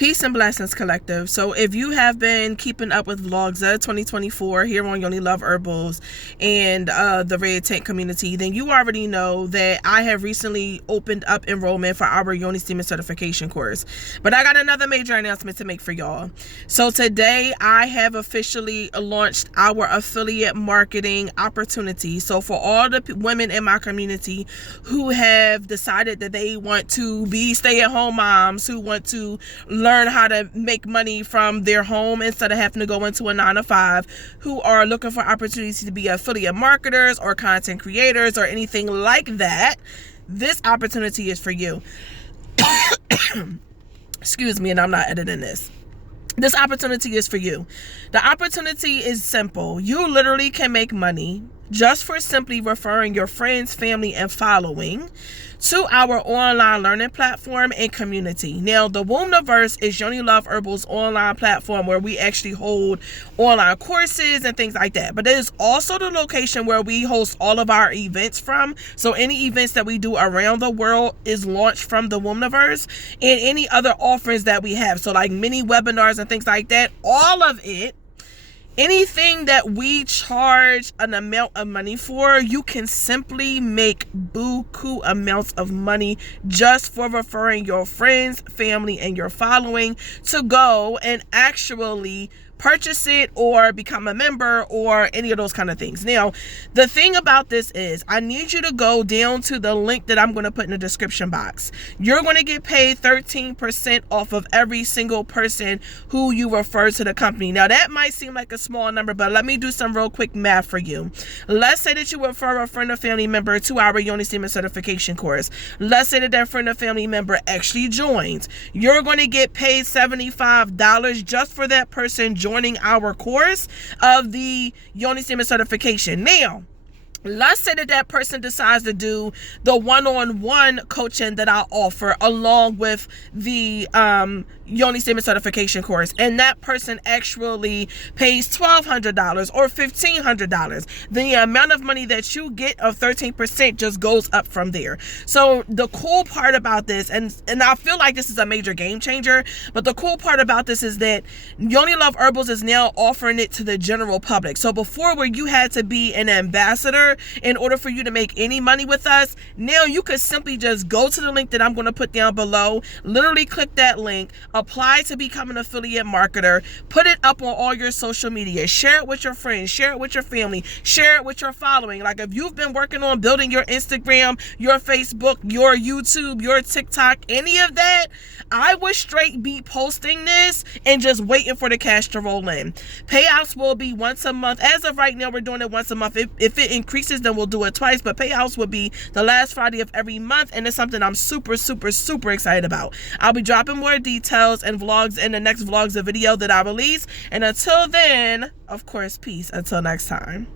Peace and blessings, collective. So if you have been keeping up with vlogs of 2024 here on Yoni Love Herbals and the Red Tent community, then you already know that I have recently opened up enrollment for our Yoni Steamer certification course. But I got another major announcement to make for y'all. So today I have officially launched our affiliate marketing opportunity. So for all the women in my community who have decided that they want to be stay-at-home moms, who want to learn how to make money from their home instead of having to go into a 9-to-5, who are looking for opportunities to be affiliate marketers or content creators or anything like that, this opportunity is for you. Excuse me, and I'm not editing this. This opportunity is for you. The opportunity is simple. You literally can make money just for simply referring your friends, family, and following to our online learning platform and community. Now, TheWombniverse is Yoni Love Herbals online platform where we actually hold online courses and things like that. But it is also the location where we host all of our events from. So any events that we do around the world is launched from TheWombniverse, and any other offerings that we have. So like mini webinars and things like that, all of it. Anything that we charge an amount of money for, you can simply make buku amounts of money just for referring your friends, family, and your following to go and actually purchase it or become a member or any of those kind of things. Now, the thing about this is I need you to go down to the link that I'm going to put in the description box. You're going to get paid 13% off of every single person who you refer to the company. Now, that might seem like a small number, but let me do some real quick math for you. Let's say that you refer a friend or family member to our Yoni Steamer certification course. Let's say that that friend or family member actually joins. You're going to get paid $75 just for that person joining our course of the Yoni Steamer certification. Now, let's say that that person decides to do the one-on-one coaching that I offer along with the Yoni Steamer certification course, and that person actually pays $1,200 or $1,500. The amount of money that you get of 13% just goes up from there. So the cool part about this, and I feel like this is a major game changer, but the cool part about this is that Yoni Love Herbals is now offering it to the general public. So before, where you had to be an ambassador in order for you to make any money with us, now you could simply just go to the link that I'm going to put down below, literally click that link, apply to become an affiliate marketer, put it up on all your social media, share it with your friends, share it with your family, share it with your following. Like if you've been working on building your Instagram, your Facebook, your YouTube, your TikTok, any of that, I would straight be posting this and just waiting for the cash to roll in. Payouts will be once a month. As of right now, we're doing it once a month. If it increases, then we'll do it twice, but payouts will be the last Friday of every month, and it's something I'm super excited about. I'll be dropping more details and vlogs in the next vlogs, the video that I release, and until then, of course, peace until next time.